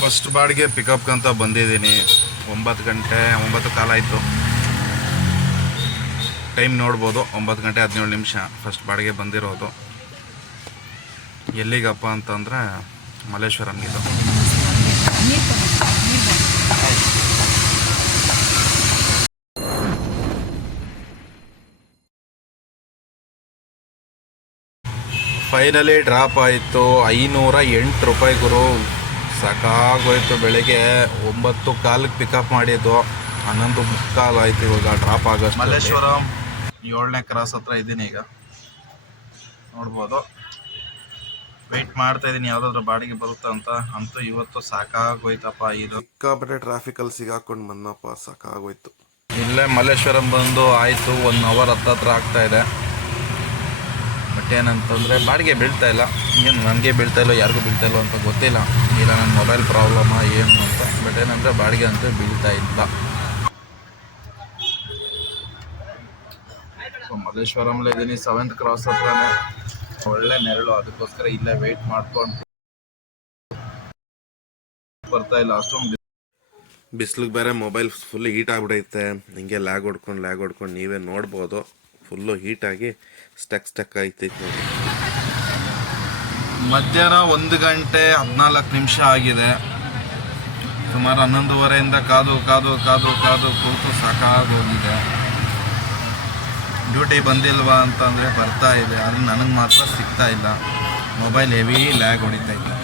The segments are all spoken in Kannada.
ಫಸ್ಟ್ ಬಾಡಿಗೆ ಪಿಕಪ್ಗಂತ ಬಂದಿದ್ದೀನಿ. ಒಂಬತ್ತು ಗಂಟೆ, ಒಂಬತ್ತು ಕಾಲ ಆಯಿತು. ಟೈಮ್ ನೋಡ್ಬೋದು, ಒಂಬತ್ತು ಗಂಟೆ ಹದಿನೇಳು ನಿಮಿಷ ಫಸ್ಟ್ ಬಾಡಿಗೆ ಬಂದಿರೋದು. ಎಲ್ಲಿಗಪ್ಪ ಅಂತಂದರೆ ಮಲ್ಲೇಶ್ವರಂಗಿದು ಫೈನಲಿ ಡ್ರಾಪ್ ಆಯಿತು. ಐನೂರ ಎಂಟು ರೂಪಾಯಿ ಗುರು. ಸಾಕಾಗೋಯ್ತು ಬೆಳಿಗ್ಗೆ ಒಂಬತ್ತು ಕಾಲಕ್ಕೆ ಪಿಕಪ್ ಮಾಡಿದ್ದು. ಹನ್ನೊಂದು ಮುಕ್ಕಾಲು ಆಯ್ತು ಇವಾಗ ಡ್ರಾಪ್ ಆಗೋದು ಮಲ್ಲೇಶ್ವರಂ ಏಳನೇ ಕ್ರಾಸ್ ಹತ್ರ ಇದ್ದೀನಿ ಈಗ. ನೋಡ್ಬೋದು. ವೆಯ್ಟ್ ಮಾಡ್ತಾ ಇದ್ದೀನಿ ಯಾವುದಾದ್ರೂ ಬಾಡಿಗೆ ಬರುತ್ತಾ ಅಂತ. ಅಂತೂ ಇವತ್ತು ಸಾಕಾಗೋಯ್ತಪ್ಪ ಇದು. ಸಿಕ್ಕಾಪಟ್ಟೆ ಟ್ರಾಫಿಕಲ್ಲಿ ಸಿಗಾಕೊಂಡು ಬಂದಪ್ಪ ಸಾಕಾಗೋಯ್ತು. ಇಲ್ಲೇ ಮಲ್ಲೇಶ್ವರಂ ಬಂದು ಆಯಿತು ಒನ್ ಅವರ್ ಹತ್ತತ್ರ ಆಗ್ತಾ ಇದೆ. ಬಟ್ ಏನಂತಂದರೆ ಬಾಡಿಗೆ ಬೀಳ್ತಾ ಇಲ್ಲ. ಏನು ನನಗೆ ಬೀಳ್ತಾ ಇಲ್ಲ ಯಾರಿಗೂ ಬೀಳ್ತಾ ಇಲ್ಲ ಅಂತ ಗೊತ್ತಿಲ್ಲ. ಇಲ್ಲ ನನ್ನ ಮೊಬೈಲ್ ಪ್ರಾಬ್ಲಮ್ಮ ಏನು ಅಂತ. ಬಟ್ ಏನಂದರೆ, ಬಾಡಿಗೆ ಅಂತೂ ಬೀಳ್ತಾ ಇಲ್ಲ. ಸೊ ಮಲ್ಲೇಶ್ವರಂಲೇ ಇದ್ದೀನಿ ಸೆವೆಂತ್ ಕ್ರಾಸ್ ಹತ್ರನೇ. ಒಳ್ಳೆ ನೆರಳು. ಅದಕ್ಕೋಸ್ಕರ ಇಲ್ಲೇ ವೆಯ್ಟ್ ಮಾಡ್ಕೊಂಡು. ಬರ್ತಾ ಇಲ್ಲ. ಅಷ್ಟೊಂದು ಬಿಸಿಲಿಗೆ ಬೇರೆ ಮೊಬೈಲ್ ಫುಲ್ ಹೀಟ್ ಆಗ್ಬಿಡೈತೆ ಹಿಂಗೆ ಲ್ಯಾಗ್ ಹೊಡ್ಕೊಂಡು ಲ್ಯಾಗ್ ಹೊಡ್ಕೊಂಡು ನೀವೇ ನೋಡ್ಬೋದು. ಫುಲ್ಲು ಹೀಟಾಗಿ ಸ್ಟಕ್ ಸ್ಟಕ್ ಆಯ್ತೈತೆ ಮಧ್ಯಾಹ್ನ ಒಂದು ಗಂಟೆ ಹದಿನಾಲ್ಕು ನಿಮಿಷ ಆಗಿದೆ. ಸುಮಾರು ಹನ್ನೊಂದುವರೆಯಿಂದ ಕಾದು ಕಾದು ಕಾದು ಕಾದು ಕೂತು ಸಾಕಾಗೋಗಿದೆ. ಡ್ಯೂಟಿ ಬಂದಿಲ್ವಾ ಅಂತಂದರೆ ಬರ್ತಾ ಇದೆ, ಆದರೆ ನನಗೆ ಮಾತ್ರ ಸಿಗ್ತಾ ಇಲ್ಲ. ಮೊಬೈಲ್ ಹೆವಿ ಲ್ಯಾಗ್ ಹೊಡಿತಾ ಇದೆ.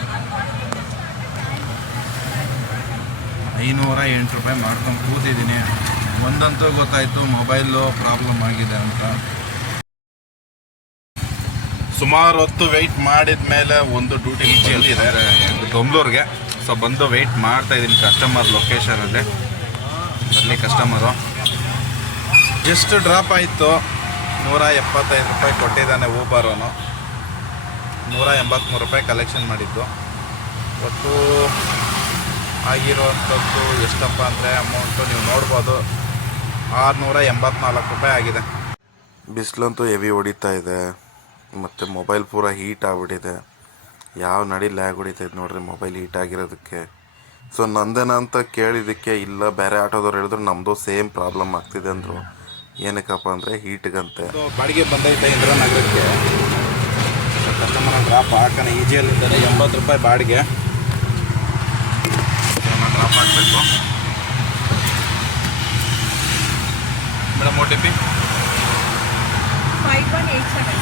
ಐನೂರ ಎಂಟು ರೂಪಾಯಿ ಮಾಡ್ಕೊಂಡು ಕೂತಿದ್ದೀನಿ. ಒಂದಂತೂ ಗೊತ್ತಾಯಿತು, ಮೊಬೈಲು ಪ್ರಾಬ್ಲಮ್ ಆಗಿದೆ ಅಂತ. ಸುಮಾರು ಹೊತ್ತು ವೆಯ್ಟ್ ಮಾಡಿದ ಮೇಲೆ ಒಂದು ಡ್ಯೂಟಿ ಇದೆ ಬೆಂಗಳೂರಿಗೆ. ಸೊ ಬಂದು ವೆಯ್ಟ್ ಮಾಡ್ತಾ ಇದ್ದೀನಿ ಕಸ್ಟಮರ್ ಲೊಕೇಶನಲ್ಲಿ ಅಲ್ಲಿ. ಕಸ್ಟಮರು ಜಸ್ಟ್ ಡ್ರಾಪ್ ಆಯಿತು. ನೂರ ಎಪ್ಪತ್ತೈದು ರೂಪಾಯಿ ಕೊಟ್ಟಿದ್ದಾನೆ ಊಬರೋನು ನೂರ ಎಂಬತ್ತ್ಮೂರು ರೂಪಾಯಿ ಕಲೆಕ್ಷನ್ ಮಾಡಿದ್ದು. ಒಟ್ಟು ಆಗಿರುವಂಥದ್ದು ಎಷ್ಟಪ್ಪ ಅಂದರೆ ಅಮೌಂಟು ನೀವು ನೋಡ್ಬೋದು. ಆರುನೂರ ಎಂಬತ್ನಾಲ್ಕು ರೂಪಾಯಿ ಆಗಿದೆ. ಬಿಸಿಲಂತೂ ಹೆವಿ ಹೊಡಿತಾ ಇದೆ. ಮತ್ತು ಮೊಬೈಲ್ ಪೂರ ಹೀಟ್ ಆಗಿಬಿಟ್ಟಿದೆ. ಯಾವ ನಡಿ ಲ್ಯಾಗ್ ಹೊಡಿತೈತೆ ನೋಡ್ರಿ ಮೊಬೈಲ್ ಹೀಟ್ ಆಗಿರೋದಕ್ಕೆ. ಸೊ ನಂದೇನ ಅಂತ ಕೇಳಿದ್ದಕ್ಕೆ ಇಲ್ಲ ಬೇರೆ ಆಟೋದವ್ರು ಹೇಳಿದ್ರು ನಮ್ಮದು ಸೇಮ್ ಪ್ರಾಬ್ಲಮ್ ಆಗ್ತಿದೆ ಅಂದರು. ಏನಕ್ಕಪ್ಪ ಅಂದರೆ ಹೀಟ್ಗಂತೆ. ಬಾಡಿಗೆ ಬಂದೈತೆ ಇಂದ್ರಾನಗರಕ್ಕೆ. ಕಸ್ಟಮರ್ ಡ್ರಾಪ್ ಹಾಕೋಣ ಈಜಿಯಲ್ಲಿದ್ದಾರೆ ಎಂಬತ್ತು ರೂಪಾಯಿ ಬಾಡಿಗೆ. ಡ್ರಾಪ್ ಹಾಕಬೇಕು. Madam O T P five one eight seven.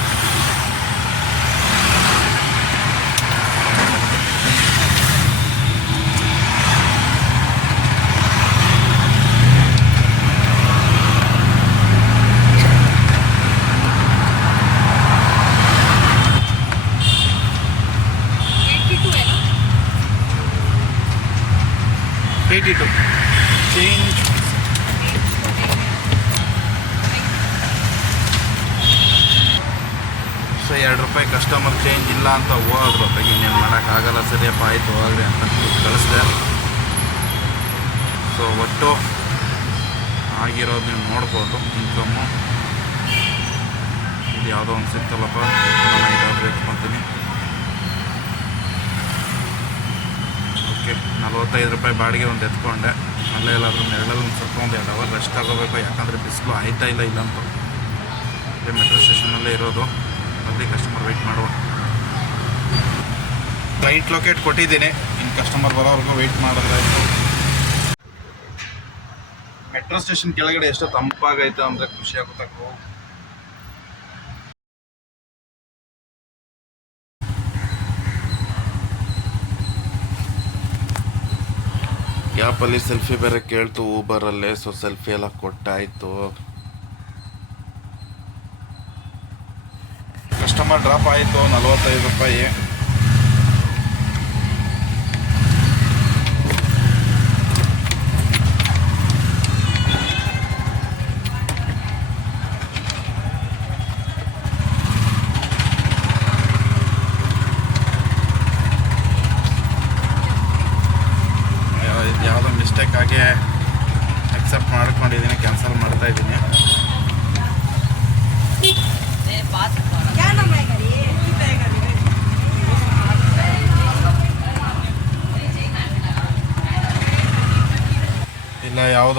Eighty-two है ना? ಏಯ್ಟಿ ಟು ಚೇಂಜ್ ಸೊ ಎರಡು ರೂಪಾಯಿ ಕಸ್ಟಮರ್ ಚೇಂಜ್ ಇಲ್ಲ ಅಂತ ಹೋದ್ರು. ಅತ್ತಾಗ ಇನ್ನೇನು ಮಾಡೋಕ್ಕಾಗಲ್ಲ ಸರಿಯಪ್ಪ, ಆಯಿತು ಹೋಗ್ರಿ ಅಂತ ಕಳಿಸ್ದೆ. ಸೊ ಒಟ್ಟು ಆಗಿರೋದು ನೀವು ನೋಡ್ಬೋದು ಇನ್ಕಮ್ಮು ಇದು ಯಾವುದೋ ಒಂದು ಸಿಕ್ತಲ್ಲಪ್ಪ ಇಟ್ಕೊತೀನಿ ಓಕೆ, ನಲ್ವತ್ತೈದು ರೂಪಾಯಿ ಬಾಡಿಗೆ ಒಂದು ಎತ್ಕೊಂಡೆ. ಅಲ್ಲೇ ಎಲ್ಲಾದರೂ ನೆರಳಲ್ಲಿ ಒಂದು ಸ್ವಲ್ಪ ಒಂದು ಎರಡು ಅವರ್ ರೆಸ್ಟ್ ಆಗೋಬೇಕು ಯಾಕಂದರೆ ಬಿಸಿಲು ಆಯ್ತಾ ಇಲ್ಲ ಇಲ್ಲಂತೂ. ಇಲ್ಲೇ ಮೆಟ್ರೋ ಸ್ಟೇಷನಲ್ಲೇ ಇರೋದು. ಅಲ್ಲಿ ಕಸ್ಟಮರ್ ವೆಯ್ಟ್ ಮಾಡುವ. ಫ್ಲೈಟ್ ಲೊಕೇಟ್ ಕೊಟ್ಟಿದ್ದೀನಿ. ಇನ್ನು ಕಸ್ಟಮರ್ ಬರೋವರೆಗೂ ವೆಯ್ಟ್ ಮಾಡೋದಾಯಿತು ಮೆಟ್ರೋ ಸ್ಟೇಷನ್ ಕೆಳಗಡೆ ಎಷ್ಟು ತಂಪಾಗೈತೆ ಅಂದರೆ ಖುಷಿ ಆಗುತ್ತಕ್ಕೂ ಆ್ಯಪಲ್ಲಿ ಸೆಲ್ಫಿ ಬೇರೆ ಕೇಳ್ತು ಊಬರಲ್ಲೇ ಸೊ ಸೆಲ್ಫಿ ಎಲ್ಲ ಕೊಟ್ಟಾಯಿತು. ಕಸ್ಟಮರ್ ಡ್ರಾಪ್ ಆಯಿತು ನಲ್ವತ್ತೈದು ರೂಪಾಯಿ.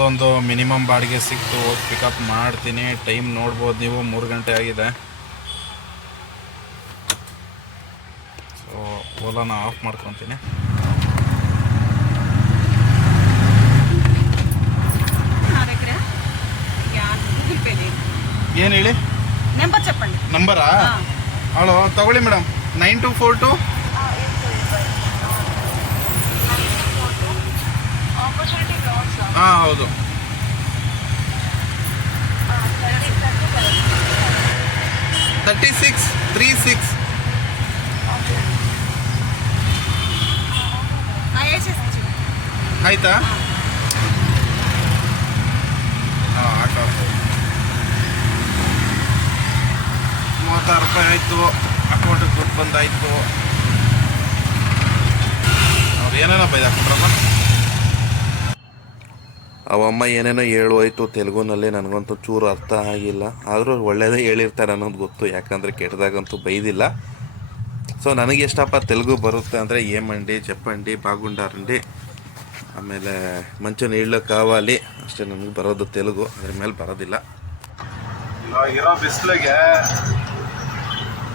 ಒಂದು ಮಿನಿಮಮ್ ಬಾಡಿಗೆ ಸಿಕ್ತು ಪಿಕಪ್ ಮಾಡ್ತೀನಿ ಟೈಮ್ ನೋಡ್ಬೋದು ನೀವು ಮೂರು ಗಂಟೆ ಆಗಿದೆ. ಸೊ ಓಲಾನ ಆಫ್ ಮಾಡ್ಕೊತೀನಿ. ಏನು ಹೇಳಿ? ನಂಬರ್ ಚಪ್ಪಂಡಿ ನಂಬರಾ? ಹಲೋ ತಗೊಳ್ಳಿ madam nine two four two ಹಾಂ, ಹೌದು. ತರ್ಟಿ ಸಿಕ್ಸ್ ತ್ರೀ ಸಿಕ್ಸ್ ಆಯಿತಾ? ಹಾಂ ಆಟೋ ಮೂವತ್ತಾರು ರೂಪಾಯಿ ಆಯಿತು. ಅಕೌಂಟಿಗೆ ದುಡ್ಡು ಬಂದಾಯಿತು. ಅವ್ರು ಏನೇನೋ ಬೈದಾಕ್ಬಿಟ್ರಮ್ಮ ಅವಮ್ಮ ಏನೇನೋ ಹೇಳೋಯ್ತು ತೆಲುಗುನಲ್ಲಿ, ನನಗಂತೂ ಚೂರು ಅರ್ಥ ಆಗಿಲ್ಲ. ಆದರೂ ಒಳ್ಳೆಯದೇ ಹೇಳಿರ್ತಾರೆ ಅನ್ನೋದು ಗೊತ್ತು, ಯಾಕಂದರೆ ಕೆಟ್ಟದಾಗಂತೂ ಬೈದಿಲ್ಲ. ಸೊ ನನಗೆ ಎಷ್ಟಪ್ಪ ತೆಲುಗು ಬರುತ್ತೆ ಅಂದರೆ ಏಮಂಡಿ ಚಪ್ಪಂಡಿ ಬಾಗುಂಡಾರಂಡಿ, ಆಮೇಲೆ ಮಂಚು ಇಳ್ಳ ಕಾವಾಲಿ, ಅಷ್ಟೇ ನನಗೆ ಬರೋದು ತೆಲುಗು, ಅದ್ರ ಮೇಲೆ ಬರೋದಿಲ್ಲ. ಇರೋ ಬಿಸಿಲಿಗೆ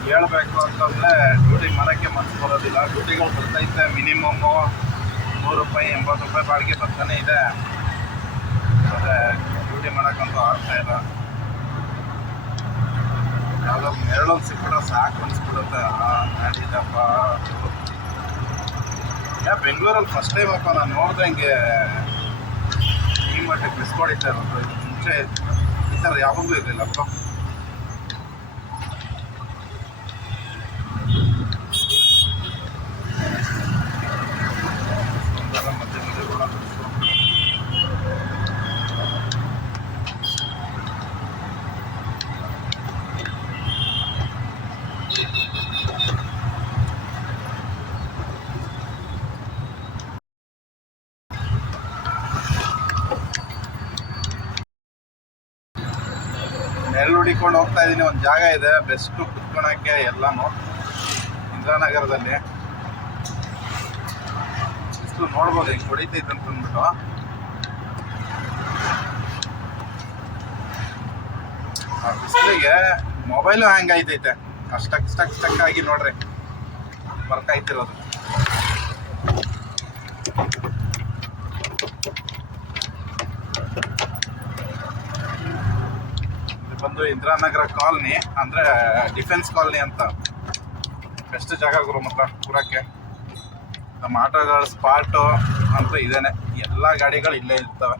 ಹೇಳಬೇಕು ಅಂತಂದರೆ, ಡ್ಯೂಟಿ ಮಾಡೋಕ್ಕೆ ಮನಸ್ಸು ಬರೋದಿಲ್ಲ. ಡ್ಯೂಟಿಗಳು ಬರ್ತೈತೆ ಮಿನಿಮಮ್ಮು ನೂರು ರೂಪಾಯಿ, ಎಂಬತ್ತು ರೂಪಾಯಿ ಬಾಡಿಗೆ ಬರ್ತಾನೆ ಇದೆ. ಡ್ಯೂಟಿ ಮಾಡೋಕ್ಕಂತೂ ಆಗ್ತಾ ಇಲ್ಲ. ಯಾವುದೋ ನೆರಳೊಂದು ಸಿಕ್ಬಿಟ್ರೆ ಸಾಕು ಅನ್ಸ್ಬಿಡುತ್ತೆ. ನಡೀತಪ್ಪ. ಯಾ, ಬೆಂಗಳೂರಲ್ಲಿ ಫಸ್ಟ್ ಟೈಮ್ ಅಪ್ಪ ನಾನು ನೋಡ್ದಂಗೆ ಈ ಮಟ್ಟಿಗೆ ಮಿಸ್ ಮಾಡಿದ್ದೆ ಮುಂಚೆ ಈ ಥರ ಯಾವಾಗಲೂ ಇರಲಿಲ್ಲಪ್ಪ ನೆರಳು ಹುಡಿಕೊಂಡು ಹೋಗ್ತಾ ಇದ್ದೀನಿ ಒಂದು ಜಾಗ ಇದೆ ಬೆಸ್ಟು ಕುತ್ಕೊಳಕ್ಕೆ ಎಲ್ಲಾನು. ಇಂದ್ರಾನಗರದಲ್ಲಿ. ಇಷ್ಟು ನೋಡ್ಬೋದು, ಹಿಂಗೆ ಹೊಡಿತೈತೆ ಅಂತ ಅಂದ್ಬಿಟ್ಟು. ಆ ಬಿಸಿಲಿಗೆ ಮೊಬೈಲು ಹ್ಯಾಂಗ್ ಆಯ್ತೈತೆ? ಅಷ್ಟಕ್, ಸ್ಟಕ್ ಸ್ಟಕ್ ಆಗಿ ನೋಡ್ರಿ. ವರ್ಕ್ ಬಂದು ಇಂದಿರಾನಗರ ಕಾಲನಿ, ಅಂದ್ರೆ ಡಿಫೆನ್ಸ್ ಕಾಲನಿ ಅಂತ. ಬೆಸ್ಟ್ ಜಾಗ ಗುರು ಮತ್ತ ಕೂರಕ್ಕೆ ನಮ್ಮ ಆಟೋಗಳ ಸ್ಪಾಟು ಅಂತೂ ಇದೇನೆ. ಎಲ್ಲ ಗಾಡಿಗಳು ಇಲ್ಲೇ ಇರ್ತವೆ.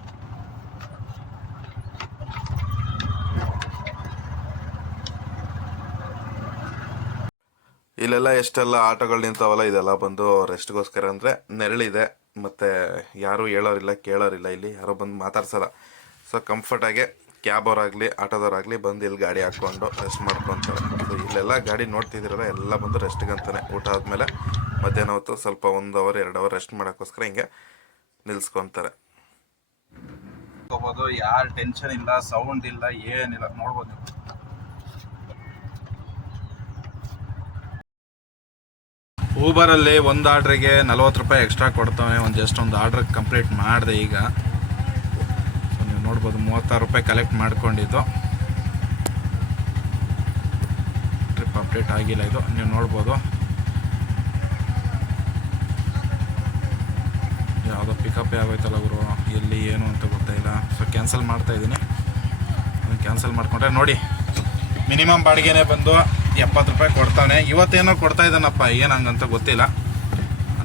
ಇಲ್ಲೆಲ್ಲ ಎಷ್ಟೆಲ್ಲ ಆಟೋಗಳು ನಿಂತಾವಲ್ಲ, ಇದೆಲ್ಲ ಬಂದು ರೆಸ್ಟ್ಗೋಸ್ಕರ ಅಂದರೆ ನೆರಳಿದೆ ಮತ್ತು ಯಾರೂ ಹೇಳೋರಿಲ್ಲ, ಕೇಳೋರಿಲ್ಲ ಇಲ್ಲಿ. ಯಾರೋ ಬಂದು ಮಾತಾಡ್ಸಲ್ಲ. ಸೊ ಕಂಫರ್ಟಾಗಿ ಕ್ಯಾಬ್ ಅವರಾಗಲಿ ಆಟೋದವರಾಗಲಿ ಬಂದು ಇಲ್ಲಿ ಗಾಡಿ ಹಾಕ್ಕೊಂಡು ರೆಸ್ಟ್ ಮಾಡ್ಕೊತಾರೆ. ಇಲ್ಲೆಲ್ಲ ಗಾಡಿ ನೋಡ್ತಿದ್ದೀರಲ್ಲ, ಎಲ್ಲ ಬಂದು ರೆಸ್ಟ್ಗಂತಾನೆ ಊಟ ಆದಮೇಲೆ ಮಧ್ಯಾಹ್ನ ಹೊತ್ತು ಸ್ವಲ್ಪ ಒಂದು ಅವರ್ ಎರಡು ಅವರ್ ರೆಸ್ಟ್ ಮಾಡೋಕ್ಕೋಸ್ಕರ ಹಿಂಗೆ ನಿಲ್ಸ್ಕೊತಾರೆ. ಹೋಗ್ಬೋದು ಯಾರು ಟೆನ್ಷನ್ ಇಲ್ಲ ಸೌಂಡ್ ಇಲ್ಲ, ಏನಿಲ್ಲ. ನೋಡ್ಬೋದು ಊಬರಲ್ಲಿ ಒಂದು ಆರ್ಡ್ರಿಗೆ ನಲ್ವತ್ತು ರೂಪಾಯಿ ಎಕ್ಸ್ಟ್ರಾ ಕೊಡ್ತಾವೆ. ಒಂದು ಜಸ್ಟ್ ಒಂದು ಆರ್ಡ್ರ್ ಕಂಪ್ಲೀಟ್ ಮಾಡಿದೆ ಈಗ. ನೋಡ್ಬೋದು, ಮೂವತ್ತಾರು ರೂಪಾಯಿ ಕಲೆಕ್ಟ್ ಮಾಡ್ಕೊಂಡಿದ್ದು. ಟ್ರಿಪ್ ಅಪ್ಡೇಟ್ ಆಗಿಲ್ಲ ಇದು, ನೀವು ನೋಡ್ಬೋದು. ಯಾವುದೋ ಪಿಕಪ್ ಆಗೋಯ್ತಲ್ಲ ಅವರು ಎಲ್ಲಿ, ಏನು ಅಂತ ಗೊತ್ತಾಯಿಲ್ಲ. ಸೊ ಕ್ಯಾನ್ಸಲ್ ಮಾಡ್ತಾ ಇದ್ದೀನಿ. ಕ್ಯಾನ್ಸಲ್ ಮಾಡಿಕೊಂಡ್ರೆ ನೋಡಿ ಮಿನಿಮಮ್ ಬಾಡಿಗೆನೇ ಬಂದು ಎಪ್ಪತ್ತು ರೂಪಾಯಿ ಕೊಡ್ತಾನೆ ಇವತ್ತೇನೋ ಕೊಡ್ತಾ ಇದ್ದಾನಪ್ಪ, ಏನು ಹಂಗಂತ ಗೊತ್ತಿಲ್ಲ.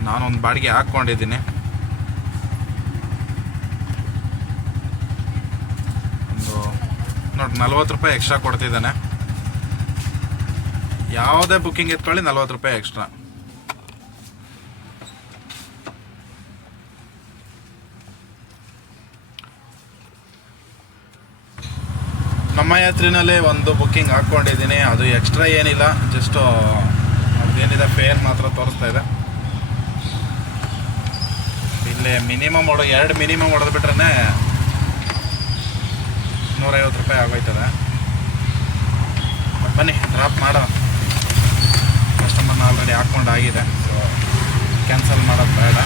ನಾನೊಂದು ಬಾಡಿಗೆ ಹಾಕ್ಕೊಂಡಿದ್ದೀನಿ ಒಂದು ನೋಡಿ, ನಲ್ವತ್ತು ರೂಪಾಯಿ ಎಕ್ಸ್ಟ್ರಾ ಕೊಡ್ತಿದ್ದಾನೆ. ಯಾವುದೇ ಬುಕ್ಕಿಂಗ್ ಎತ್ಕೊಳ್ಳಿ, ನಲ್ವತ್ತು ರೂಪಾಯಿ ಎಕ್ಸ್ಟ್ರಾ ನಮ್ಮ ಯಾತ್ರಿನಲ್ಲಿ ಒಂದು ಬುಕ್ಕಿಂಗ್ ಹಾಕ್ಕೊಂಡಿದ್ದೀನಿ. ಅದು ಎಕ್ಸ್ಟ್ರಾ ಏನಿಲ್ಲ ಜಸ್ಟು ಅದೇನಿದೆ ಫೇರ್ ಮಾತ್ರ ತೋರಿಸ್ತಾ ಇದೆ. ಇಲ್ಲಿ ಮಿನಿಮಮ್ ಹೊಡ ಎರಡು ಮಿನಿಮಮ್ ಹೊಡೆದ್ಬಿಟ್ರೆ ನೂರೈವತ್ತು ರೂಪಾಯಿ ಆಗೋಯ್ತದೆ. ಬನ್ನಿ ಡ್ರಾಪ್ ಮಾಡೋ ಕಸ್ಟಮರ್ನ ಆಲ್ರೆಡಿ ಹಾಕ್ಕೊಂಡು ಆಗಿದೆ. ಸೊ ಕ್ಯಾನ್ಸಲ್ ಮಾಡೋದು ಬೇಡ.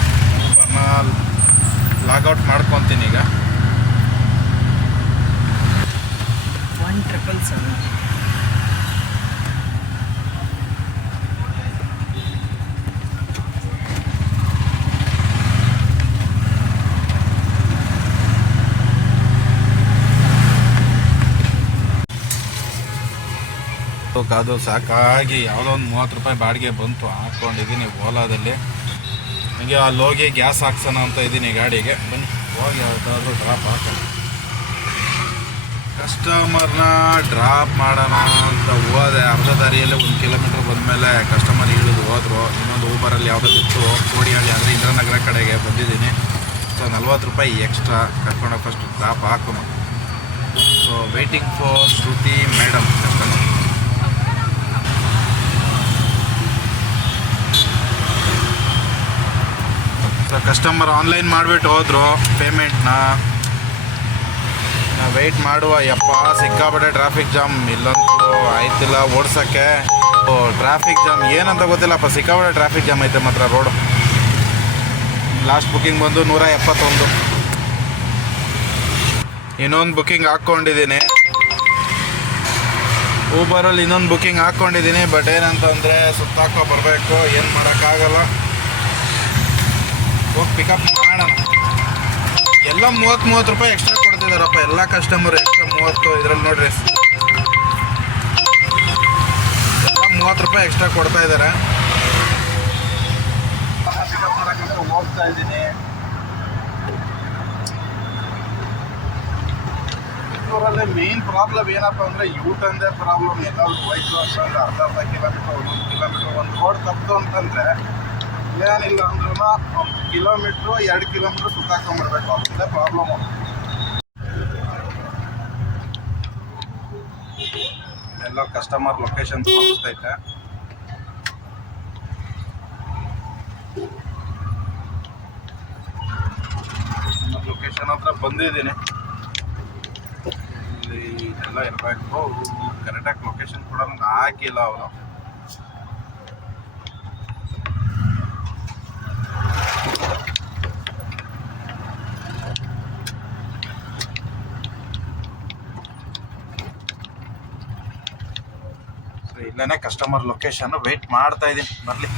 ಲಾಗೌಟ್ ಮಾಡ್ಕೊತೀನಿ ಈಗ. ಒನ್ ಟ್ರಿಪಲ್ ಸೆವೆನ್ ಅದು ಸಾಕಾಗಿ ಯಾವುದೋ ಒಂದು ಮೂವತ್ತು ರೂಪಾಯಿ ಬಾಡಿಗೆ ಬಂತು ಹಾಕ್ಕೊಂಡಿದ್ದೀನಿ ಓಲಾದಲ್ಲಿ. ನನಗೆ ಅಲ್ಲಿ ಹೋಗಿ ಗ್ಯಾಸ್ ಹಾಕ್ಸೋಣ ಅಂತ ಇದ್ದೀನಿ ಗಾಡಿಗೆ. ಬನ್ನಿ, ಹೋಗಿ ಯಾವುದಾದ್ರೂ ಡ್ರಾಪ್ ಹಾಕೋಣ. ಕಸ್ಟಮರ್ನ ಡ್ರಾಪ್ ಮಾಡೋಣ ಅಂತ ಹೋದೆ. ಅರ್ಧ ದಾರಿಯಲ್ಲೇ ಒಂದು ಕಿಲೋಮೀಟ್ರ್ ಬಂದಮೇಲೆ ಕಸ್ಟಮರ್ ಇಳಿದು ಹೋದರು. ಇನ್ನೊಂದು ಊಬರಲ್ಲಿ ಯಾವುದೋ ಇತ್ತು ಕೋಡಿಹಳ್ಳಿ ಅಂದರೆ ಇಂದ್ರನಗರ ಕಡೆಗೆ ಬಂದಿದ್ದೀನಿ. ಸೊ ನಲ್ವತ್ತು ರೂಪಾಯಿ ಎಕ್ಸ್ಟ್ರಾ ಕರ್ಕೊಂಡೋಗಿ ಫಸ್ಟ್ ಡ್ರಾಪ್ ಹಾಕೋಣ. So waiting for Shruti madam customer so customer online ಮಾಡಿಬಿಟ್ಟು ಹೋದರು ಪೇಮೆಂಟ್ನ ವೆಯ್ಟ್ ಮಾಡುವ, ಯಪ್ಪ, ಸಿಕ್ಕಾಪಟ್ಟೆ ಟ್ರಾಫಿಕ್ ಜಾಮ್ ಇಲ್ಲಂತೂ ಆಯ್ತಿಲ್ಲ ಓಡಿಸೋಕ್ಕೆ. ಓ ಟ್ರಾಫಿಕ್ ಜಾಮ್ ಏನಂತ ಗೊತ್ತಿಲ್ಲಪ್ಪ, ಸಿಕ್ಕಾಪಟ್ಟೆ ಟ್ರಾಫಿಕ್ ಜಾಮ್ ಐತೆ ಮಾತ್ರ ರೋಡು ಲಾಸ್ಟ್ ಬುಕ್ಕಿಂಗ್ ಬಂದು ನೂರ ಎಪ್ಪತ್ತೊಂದು. ಇನ್ನೊಂದು ಬುಕ್ಕಿಂಗ್ ಹಾಕ್ಕೊಂಡಿದ್ದೀನಿ. ಊಬರಲ್ಲಿ ಇನ್ನೊಂದು ಬುಕ್ಕಿಂಗ್ ಹಾಕ್ಕೊಂಡಿದ್ದೀನಿ ಬಟ್ ಏನಂತಂದರೆ ಸುತ್ತಾಕೋ ಬರಬೇಕು, ಏನು ಮಾಡೋಕ್ಕಾಗಲ್ಲ. ಹೋಗಿ ಪಿಕಪ್ ಮಾಡೋಣ. ಎಲ್ಲ ಮೂವತ್ತು ಮೂವತ್ತು ರೂಪಾಯಿ ಎಕ್ಸ್ಟ್ರಾ ಕೊಡ್ತಿದ್ದಾರಪ್ಪ ಎಲ್ಲ ಕಸ್ಟಮರ್ ಎಕ್ಸ್ಟ್ರಾ ಮೂವತ್ತು, ಇದ್ರಲ್ಲಿ ನೋಡ್ರಿ. ಎಲ್ಲ ಮೂವತ್ತು ರೂಪಾಯಿ ಎಕ್ಸ್ಟ್ರಾ ಕೊಡ್ತಾ ಇದ್ದಾರೆ ಹೋಗ್ತಾ ಇದ್ದೀನಿ ಬೆಂಗಳೂರಲ್ಲಿ ಮೇನ್ ಪ್ರಾಬ್ಲಮ್ ಏನಪ್ಪ ಅಂದರೆ ಯೂಟಂದೇ ಪ್ರಾಬ್ಲಮ್ ಎಲ್ಲರೂ ಹೋಯ್ತು ಅಂತಂದ್ರೆ ಅರ್ಧ ಅರ್ಧ ಕಿಲೋಮೀಟರ್ ಒಂದು ಕಿಲೋಮೀಟರ್ ಒಂದು ರೋಡ್ ತಪ್ಪು ಅಂತಂದರೆ ಏನಿಲ್ಲ ಅಂದ್ರೂ ಕಿಲೋಮೀಟ್ರು ಎರಡು ಕಿಲೋಮೀಟ್ರ್ ಸುತ್ತಾಕೊಂಡ್ಬಿಡ್ಬೇಕು ಆಗಿದೆ ಪ್ರಾಬ್ಲಮ್ ಎಲ್ಲ ಕಸ್ಟಮರ್ ಲೊಕೇಶನ್ ತೋರಿಸ್ತೈತೆ. ಲೊಕೇಶನ್ ಹತ್ರ ಬಂದಿದ್ದೀನಿ. ಇಲ್ಲಿ ಇದೆಲ್ಲ ಇರಬೇಕು. ಕರೆಕ್ಟಾಗಿ ಲೊಕೇಶನ್ ಕೂಡ ನಂಗೆ ಹಾಕಿಲ್ಲ ಅವರು. ಇಲ್ಲೇ ಕಸ್ಟಮರ್ ಲೊಕೇಶನ್ ವೆಯ್ಟ್ ಮಾಡ್ತಾ ಇದ್ದೀನಿ ಬರಲಿ.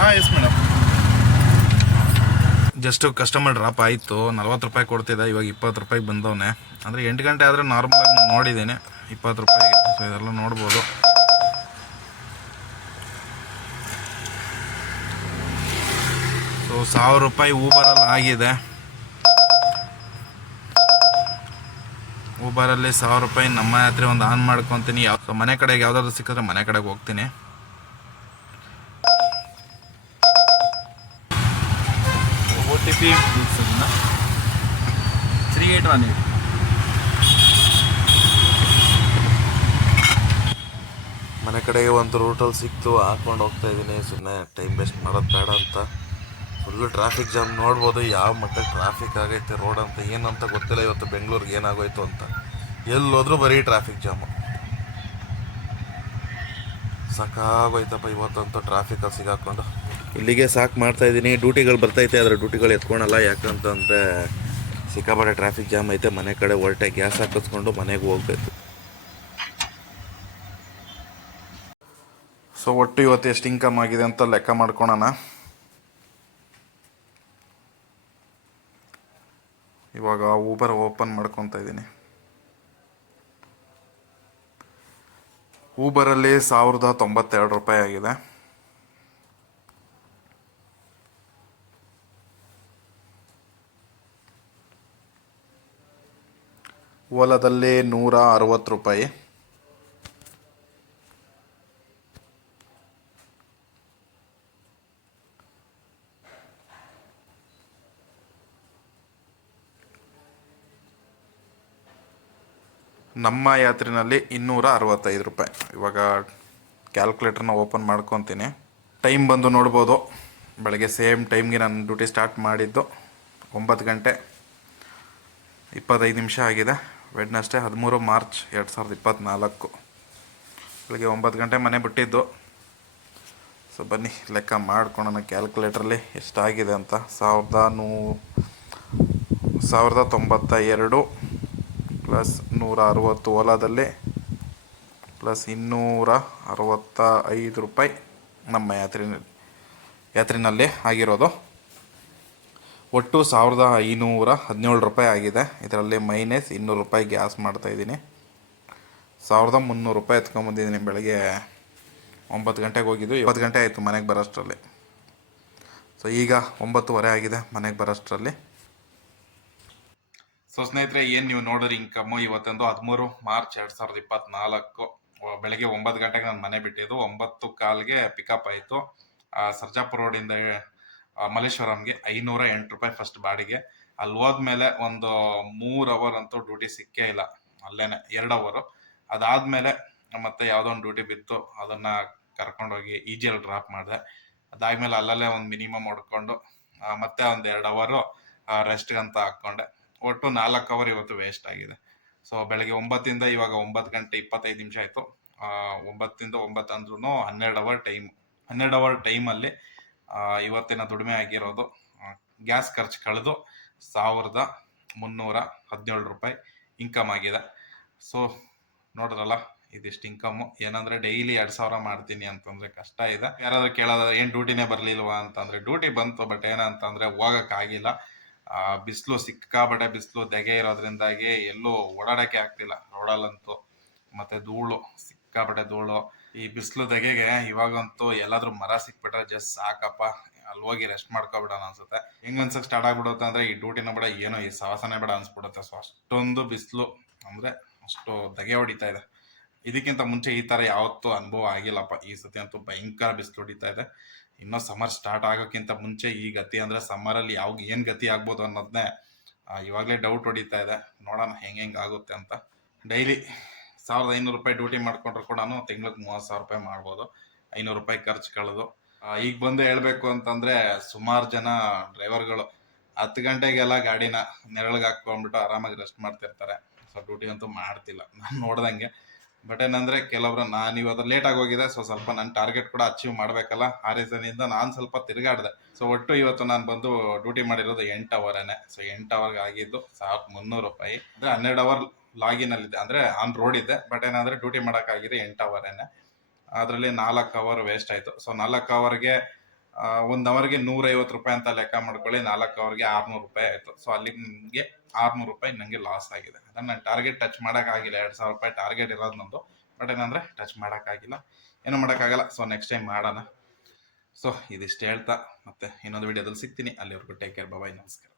ಹಾಂ yes madam just customer drop ಆಯಿತು. ನಲ್ವತ್ತು ರೂಪಾಯಿ ಕೊಡ್ತಿದ್ದೆ, ಇವಾಗ ಇಪ್ಪತ್ತು ರೂಪಾಯಿಗೆ ಬಂದವನೆ. ಅಂದರೆ ಎಂಟು ಗಂಟೆ ಆದರೆ ನಾರ್ಮಲಾಗಿ ಆಗಿ ನೋಡಿದ್ದೀನಿ. ಇಪ್ಪತ್ತು ರೂಪಾಯಿಗೆ. ಸೊ ಇದೆಲ್ಲ ನೋಡ್ಬೋದು. ಸೊ ಸಾವಿರ ರೂಪಾಯಿ ಊಬರಲ್ಲಿ ಆಗಿದೆ. ಉಬಾರಲ್ಲಿ ಸಾವಿರ ರೂಪಾಯಿ ನಮ್ಮ ಹತ್ರ ಒಂದು ಆನ್ ಮಾಡ್ಕೊತೀನಿ. ಯಾವ ಮನೆ ಕಡೆಗೆ ಯಾವುದಾದ್ರು ಸಿಕ್ಕಿದ್ರೆ ಮನೆ ಕಡೆಗೆ ಹೋಗ್ತೀನಿ. O T P three eight one ಮನೆ ಕಡೆಗೆ ಒಂದು ರೂಟಲ್ಲಿ ಸಿಕ್ತು ಹಾಕೊಂಡು ಹೋಗ್ತಾ ಇದ್ದೀನಿ ಸುಮ್ಮನೆ ಟೈಮ್ ವೇಸ್ಟ್ ಮಾಡೋದು ಬೇಡ ಅಂತ. ಫುಲ್ಲು ಟ್ರಾಫಿಕ್ ಜಾಮ್ ನೋಡ್ಬೋದು, ಯಾವ ಮಟ್ಟಕ್ಕೆ ಟ್ರಾಫಿಕ್ ಆಗೈತೆ ರೋಡ್ ಅಂತ ಏನಂತ ಗೊತ್ತಿಲ್ಲ, ಇವತ್ತು ಬೆಂಗಳೂರಿಗೆ ಏನಾಗೋಯ್ತು ಅಂತ. ಎಲ್ಲೋದ್ರೂ ಬರೀ ಟ್ರಾಫಿಕ್ ಜಾಮು ಸಾಕಾಗೋಯ್ತಪ್ಪ, ಇವತ್ತಂತೂ ಟ್ರಾಫಿಕಲ್ಲಿ ಸಿಗಾಕೊಂಡು ಇಲ್ಲಿಗೆ ಸಾಕು ಮಾಡ್ತಾ ಇದ್ದೀನಿ. ಡ್ಯೂಟಿಗಳು ಬರ್ತೈತೆ, ಆದರೆ ಡ್ಯೂಟಿಗಳು ಎತ್ಕೊಳಲ್ಲ. ಯಾಕಂತಂದರೆ ಸಿಕ್ಕಾಪಟ್ಟೆ ಟ್ರಾಫಿಕ್ ಜಾಮ್ ಐತೆ. ಮನೆ ಕಡೆ ಹೊರಟೆ ಗ್ಯಾಸ್ ಹಾಕಿಸ್ಕೊಂಡು ಮನೆಗೆ ಹೋಗ್ಬೇಕು. ಸೊ ಒಟ್ಟು ಇವತ್ತು ಎಷ್ಟು ಇನ್ಕಮ್ ಆಗಿದೆ ಅಂತ ಲೆಕ್ಕ ಮಾಡ್ಕೊಳೋಣ. ಇವಾಗ ಊಬರ್ ಓಪನ್ ಮಾಡ್ಕೊತಾ ಇದ್ದೀನಿ. ಊಬರಲ್ಲಿ ಸಾವಿರದ ತೊಂಬತ್ತೆರಡು ರೂಪಾಯಿ ಆಗಿದೆ. ಓಲಾದಲ್ಲಿ ನೂರ ಅರವತ್ತು ರೂಪಾಯಿ. ನಮ್ಮ ಯಾತ್ರೆನಲ್ಲಿ ಇನ್ನೂರ ಅರವತ್ತೈದು ರೂಪಾಯಿ. ಇವಾಗ ಕ್ಯಾಲ್ಕುಲೇಟರ್ನ ಓಪನ್ ಮಾಡ್ಕೊತೀನಿ. ಟೈಮ್ ಬಂದು ನೋಡ್ಬೋದು. ಬೆಳಗ್ಗೆ ಸೇಮ್ ಟೈಮ್ಗೆ ನಾನು ಡ್ಯೂಟಿ ಸ್ಟಾರ್ಟ್ ಮಾಡಿದ್ದು. ಒಂಬತ್ತು ಗಂಟೆ ಇಪ್ಪತ್ತೈದು ನಿಮಿಷ ಆಗಿದೆ. ವೆಡ್ನಸ್ಡೇ ಹದಿಮೂರು ಮಾರ್ಚ್ ಎರಡು ಸಾವಿರದ ಇಪ್ಪತ್ತ್ನಾಲ್ಕು ಬೆಳಗ್ಗೆ ಒಂಬತ್ತು ಗಂಟೆ ಮನೆ ಬಿಟ್ಟಿದ್ದು. ಸೊ ಬನ್ನಿ, ಲೆಕ್ಕ ಮಾಡ್ಕೊಳೋಣ ಕ್ಯಾಲ್ಕುಲೇಟ್ರಲ್ಲಿ ಎಷ್ಟಾಗಿದೆ ಅಂತ. ಸಾವಿರದ ನೂ ಸಾವಿರದ ತೊಂಬತ್ತ ಎರಡು. ಪ್ಲಸ್ ನೂರ ಅರವತ್ತು ಓಲಾದಲ್ಲಿ ಪ್ಲಸ್ ಇನ್ನೂರ ಅರವತ್ತ ಐದು ರೂಪಾಯಿ ನಮ್ಮ ಯಾತ್ರಿನಲ್ಲಿ ಯಾತ್ರಿನಲ್ಲಿ ಆಗಿರೋದು. ಒಟ್ಟು ಸಾವಿರದ ಐನೂರ ಹದಿನೇಳು ರೂಪಾಯಿ ಆಗಿದೆ. ಇದರಲ್ಲಿ ಮೈನಸ್ ಇನ್ನೂರು ರೂಪಾಯಿ ಗ್ಯಾಸ್ ಮಾಡ್ತಾಯಿದ್ದೀನಿ ಸಾವಿರದ ಮುನ್ನೂರು ರೂಪಾಯಿ ಎತ್ಕೊಂಬಂದಿದ್ದೀನಿ ಬೆಳಗ್ಗೆ ಒಂಬತ್ತು ಗಂಟೆಗೆ ಹೋಗಿದ್ದು. ಇಪ್ಪತ್ತು ಗಂಟೆ ಆಯಿತು ಮನೆಗೆ ಬರೋಷ್ಟರಲ್ಲಿ. ಸೊ ಈಗ ಒಂಬತ್ತುವರೆ ಆಗಿದೆ ಮನೆಗೆ ಬರೋಷ್ಟರಲ್ಲಿ. ಸೊ ಸ್ನೇಹಿತರೆ, ಏನು ನೀವು ನೋಡಿದ್ರಿ ಇನ್ಕಮ್ಮು ಇವತ್ತೊಂದು? ಹದಿಮೂರು ಮಾರ್ಚ್ ಎರಡು ಸಾವಿರದ ಇಪ್ಪತ್ನಾಲ್ಕು. ಬೆಳಗ್ಗೆ ಒಂಬತ್ತು ಗಂಟೆಗೆ ನಾನು ಮನೆ ಬಿಟ್ಟಿದ್ದು. ಒಂಬತ್ತು ಕಾಲ್ಗೆ ಪಿಕಪ್ ಆಯಿತು. ಸರ್ಜಾಪುರ ರೋಡಿಂದ ಮಲ್ಲೇಶ್ವರಂಗೆ ಐನೂರ ಎಂಟು ರೂಪಾಯಿ ಫಸ್ಟ್ ಬಾಡಿಗೆ. ಅಲ್ಲಿ ಹೋದ್ಮೇಲೆ ಒಂದು ಮೂರು ಅವರ್ ಅಂತೂ ಡ್ಯೂಟಿ ಸಿಕ್ಕೇ ಇಲ್ಲ. ಅಲ್ಲೇನೆ, ಎರಡು ಅವರು ಅದಾದಮೇಲೆ ಮತ್ತೆ ಯಾವುದೋ ಒಂದು ಡ್ಯೂಟಿ ಬಿತ್ತು. ಅದನ್ನು ಕರ್ಕೊಂಡೋಗಿ ಈಜಿಯಲ್ಲಿ ಡ್ರಾಪ್ ಮಾಡಿದೆ. ಅದಾದ್ಮೇಲೆ ಅಲ್ಲಲ್ಲೇ ಒಂದು ಮಿನಿಮಮ್ ಹೊಡ್ಕೊಂಡು ಮತ್ತೆ ಒಂದು ಎರಡು ಅವರು ರೆಸ್ಟ್ಗಂತ ಹಾಕ್ಕೊಂಡೆ. ಒಟ್ಟು ನಾಲ್ಕು ಅವರ್ ಇವತ್ತು ವೇಸ್ಟ್ ಆಗಿದೆ. ಸೊ ಬೆಳಗ್ಗೆ ಒಂಬತ್ತಿಂದ ಇವಾಗ ಒಂಬತ್ತು ಗಂಟೆ ಇಪ್ಪತ್ತೈದು ನಿಮಿಷ ಆಯಿತು. ಒಂಬತ್ತಿಂದ ಒಂಬತ್ತು ಅಂದ್ರೂ ಹನ್ನೆರಡು ಅವರ್ ಟೈಮ್ ಹನ್ನೆರಡು ಅವರ್ ಟೈಮಲ್ಲಿ ಇವತ್ತಿನ ದುಡಿಮೆ ಆಗಿರೋದು. ಗ್ಯಾಸ್ ಖರ್ಚು ಕಳೆದು ಸಾವಿರದ ಮುನ್ನೂರ ಹದಿನೇಳು ರೂಪಾಯಿ ಇನ್ಕಮ್ ಆಗಿದೆ. ಸೊ ನೋಡಿದ್ರಲ್ಲ, ಇದಿಷ್ಟು ಇನ್ಕಮ್ಮು ಏನಂದ್ರೆ ಡೈಲಿ ಎರಡು ಸಾವಿರ ಮಾಡ್ತೀನಿ ಅಂತಂದ್ರೆ ಕಷ್ಟ ಇದೆ. ಯಾರಾದ್ರೂ ಕೇಳೋದಾದ್ರೆ, ಏನು ಡ್ಯೂಟಿನೇ ಬರಲಿಲ್ವಾ? ಅಂತಂದ್ರೆ ಡ್ಯೂಟಿ ಬಂತು ಬಟ್ ಏನಂತಂದ್ರೆ ಹೋಗಕ್ಕಾಗಿಲ್ಲ. ಬಿಸಿಲು ಸಿಕ್ಕಾಪಟ್ಟೆ ಬಿಸಿಲು, ದೆಗೆ ಇರೋದ್ರಿಂದಾಗಿ ಎಲ್ಲೂ ಓಡಾಡಕ್ಕೆ ಆಗ್ತಿಲ್ಲ. ರೋಡಲ್ಲಂತೂ ಮತ್ತೆ ಧೂಳು, ಸಿಕ್ಕಾಪಟ್ಟೆ ಧೂಳು. ಈ ಬಿಸಿಲು ದೆಗೆಗೆ ಇವಾಗಂತೂ ಎಲ್ಲಾದ್ರೂ ಮರ ಸಿಕ್ಬಿಟ್ರೆ ಜಸ್ಟ್ ಸಾಕಪ್ಪ. ಅಲ್ಲಿ ಹೋಗಿ ರೆಸ್ಟ್ ಮಾಡ್ಕೊಬಿಡೋಣ ಅನ್ಸುತ್ತೆ. ಹೆಂಗ್ ಅನ್ಸಕ್ ಸ್ಟಾರ್ಟ್ ಆಗ್ಬಿಡುತ್ತೆ ಅಂದ್ರೆ ಈ ಡ್ಯೂಟಿನ ಬೇಡ ಏನೋ ಈ ಸವಾಸನೆ ಬೇಡ ಅನ್ಸ್ಬಿಡುತ್ತೆ. ಸೊ ಅಷ್ಟೊಂದು ಬಿಸಿಲು ಅಂದ್ರೆ ಅಷ್ಟು ದಗೆ ಹೊಡಿತಾ ಇದೆ. ಇದಕ್ಕಿಂತ ಮುಂಚೆ ಈ ತರ ಯಾವತ್ತೂ ಅನುಭವ ಆಗಿಲ್ಲಪ್ಪ. ಈ ಸತಿ ಅಂತೂ ಭಯಂಕರ ಬಿಸಿಲು ಹೊಡಿತಾ ಇದೆ. ಇನ್ನೂ ಸಮರ್ ಸ್ಟಾರ್ಟ್ ಆಗೋಕ್ಕಿಂತ ಮುಂಚೆ ಈ ಗತಿ ಅಂದ್ರೆ ಸಮ್ಮರಲ್ಲಿ ಯಾವ ಏನ್ ಗತಿ ಆಗ್ಬೋದು ಅನ್ನೋದನ್ನೇ ಇವಾಗಲೇ ಡೌಟ್ ಹೊಡಿತಾ ಇದೆ. ನೋಡೋಣ ಹೆಂಗೆ ಹೆಂಗೆ ಆಗುತ್ತೆ ಅಂತ. ಡೈಲಿ ಸಾವಿರದ ಐನೂರು ರೂಪಾಯಿ ಡ್ಯೂಟಿ ಮಾಡ್ಕೊಂಡ್ರು ಕೂಡ ತಿಂಗ್ಳಿಗೆ ಮೂವತ್ತು ಸಾವಿರ ರೂಪಾಯಿ ಮಾಡ್ಬೋದು. ಐನೂರು ರೂಪಾಯಿ ಖರ್ಚು ಕಳೆದು. ಈಗ ಬಂದು ಹೇಳ್ಬೇಕು ಅಂತಂದ್ರೆ ಸುಮಾರು ಜನ ಡ್ರೈವರ್ಗಳು ಹತ್ತು ಗಂಟೆಗೆಲ್ಲ ಗಾಡಿನ ನೆರಳಿಗೆ ಹಾಕೊಂಡ್ಬಿಟ್ಟು ಆರಾಮಾಗಿ ರೆಸ್ಟ್ ಮಾಡ್ತಿರ್ತಾರೆ. ಸೊ ಡ್ಯೂಟಿ ಅಂತೂ ಮಾಡ್ತಿಲ್ಲ. ನಾನು ನೋಡ್ದಂಗೆ. ಬಟ್ ಏನಂದ್ರೆ ಕೆಲವರು ನಾನು ಇವತ್ತು ಲೇಟ್ ಆಗಿ ಹೋಗಿದೆ ಸೊ ಸ್ವಲ್ಪ ನನ್ನ ಟಾರ್ಗೆಟ್ ಕೂಡ ಅಚೀವ್ ಮಾಡಬೇಕಲ್ಲ, ಆ ಇಂದ ನಾನು ಸ್ವಲ್ಪ ತಿರುಗಾಡಿದೆ. ಸೊ ಒಟ್ಟು ಇವತ್ತು ನಾನು ಬಂದು ಡ್ಯೂಟಿ ಮಾಡಿರೋದು ಎಂಟು ಅವರೇನೆ ಸೊ ಎಂಟು ಅವರ್ಗೆ ಆಗಿದ್ದು ಸಾವಿರದ ಮುನ್ನೂರು ರೂಪಾಯಿ. ಅಂದ್ರೆ ಹನ್ನೆರಡು ಅವರ್ ಲಾಗಿನ್ ಅಲ್ಲಿದೆ ಅಂದ್ರೆ ಆನ್ ರೋಡ್ ಇದೆ ಬಟ್ ಏನಂದ್ರೆ ಡ್ಯೂಟಿ ಮಾಡೋಕ್ಕಾಗಿದೆ ಎಂಟು ಅವರೇನೆ ಅದರಲ್ಲಿ ನಾಲ್ಕು ಅವರ್ ವೇಸ್ಟ್ ಆಯಿತು. ಸೊ ನಾಲ್ಕು ಅವರ್ಗೆ ಒಂದು ಅವರ್ಗೆ ನೂರೈವತ್ತು ರೂಪಾಯಿ ಅಂತ ಲೆಕ್ಕ ಮಾಡ್ಕೊಳ್ಳಿ, ನಾಲ್ಕು ಅವರ್ಗೆ ಆರ್ನೂರು ರೂಪಾಯಿ ಆಯಿತು. ಸೊ ಅಲ್ಲಿ ನಿಮಗೆ ಆರ್ನೂರು ರೂಪಾಯಿ ನನಗೆ ಲಾಸ್ ಆಗಿದೆ. ಅದನ್ನು ನಾನು ಟಾರ್ಗೆಟ್ ಟಚ್ ಮಾಡೋಕ್ಕಾಗಿಲ್ಲ, ಎರಡು ಸಾವಿರ ರೂಪಾಯಿ ಟಾರ್ಗೆಟ್ ಇರೋದು ನಂದು. ಬಟ್ ಏನಂದರೆ ಟಚ್ ಮಾಡೋಕ್ಕಾಗಿಲ್ಲ. ಏನು ಮಾಡೋಕ್ಕಾಗಲ್ಲ. ಸೊ ನೆಕ್ಸ್ಟ್ ಟೈಮ್ ಮಾಡೋಣ. ಸೊ ಇದಿಷ್ಟು ಹೇಳ್ತಾ, ಮತ್ತೆ ಇನ್ನೊಂದು ವಿಡಿಯೋದಲ್ಲಿ ಸಿಗ್ತೀನಿ. ಅಲ್ಲಿವರೆಗೂ ಟೇಕ್ ಕೇರ್ ಬಾಯ್ ನಮಸ್ಕಾರ.